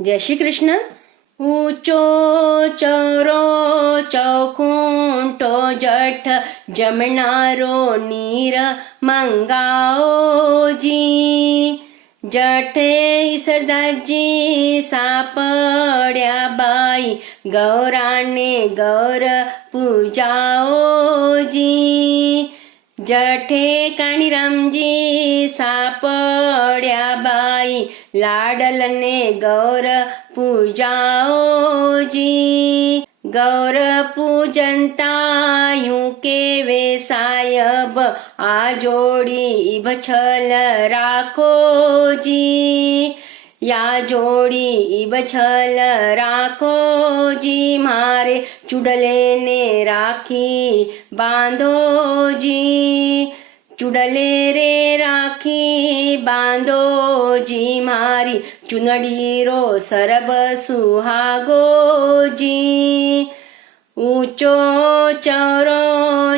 જય શ્રી કૃષ્ણ. ઊંચો ચરો ચૌખૂંટો જઠ જમનારો નીર મંગાઓજી. જઠે સરદારજી સાપડ્યા બાઈ ગૌરાને ગૌર પૂજાઓજી. જઠે કાણીરામજી સાપડ્યા બાઈ લાડલને ગૌર પૂજાઓજી. ગૌર પૂજનતાયું કેવે સાયબ આ જોડી બછલ રાખોજી. યા જોડી બછલ રાખોજી. મારે ચૂડલે ને રાખી બાંધોજી. ચૂડલે રે રાખી બાંધોજી. મારી ચુનડીરો સરબ સુહાગોજી. ઊંચો ચરો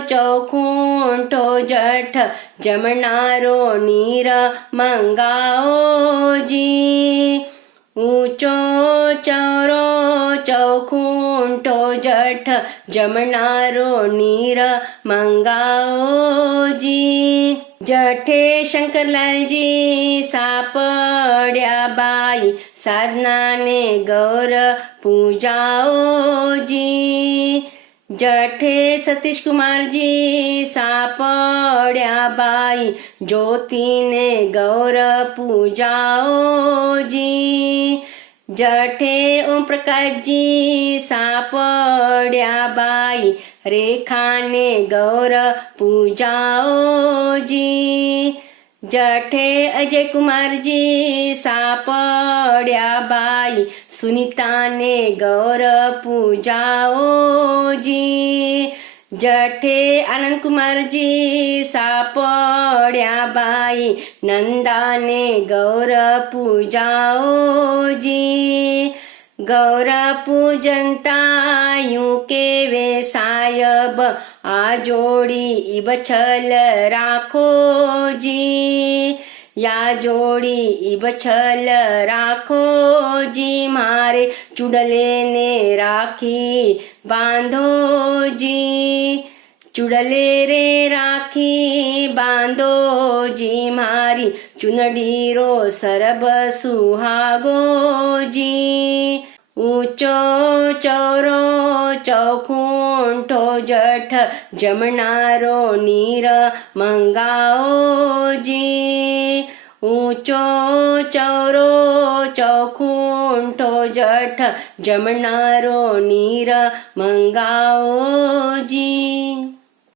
ચૌખૂંટો જઠ જમનારો નીર મંગાઓજી. ઊંચો ચરો ચૌખૂંટો જઠ જમનારો નીર મંગાઓજી. જઠે શંકરલાલજી સાપડ્યા બાઈ સાધનાને ગૌર પૂજાઓજી. જઠે સતીશકુમારજી સાપડ્યા બાઈ જ્યોતિને ગૌર પૂજાઓજી. જઠે ઓમ પ્રકાશજી સાપડ્યા બાઈ રેખાને ગૌર પૂજાઓજી. જઠે અજયકુમારજી સાપડ્યા બાઈ સુનિતાને ગૌર પૂજાઓજી. જઠે આનંદકુમારજી સાપડ્યા બાઈ નંદાને ગૌર પૂજાઓજી. ગૌર પૂજનતાયું કેવે સાયબ આ જોડી બછલ રાખોજી. યા જોડી બછલ રાખોજી. મારે ચૂડલે ને રાખી બાંધોજી. ચૂડલે રે રાખી બાંધોજી. મારી ચુનડીરો સરબ સુહાગોજી. ઊંચો ચરો ચૌખૂંટો જઠ જમનારો નીર મંગાઓજી. ઊંચો ચરો ચૌખૂંટો જઠ જમનારો નીર મંગાઓજી.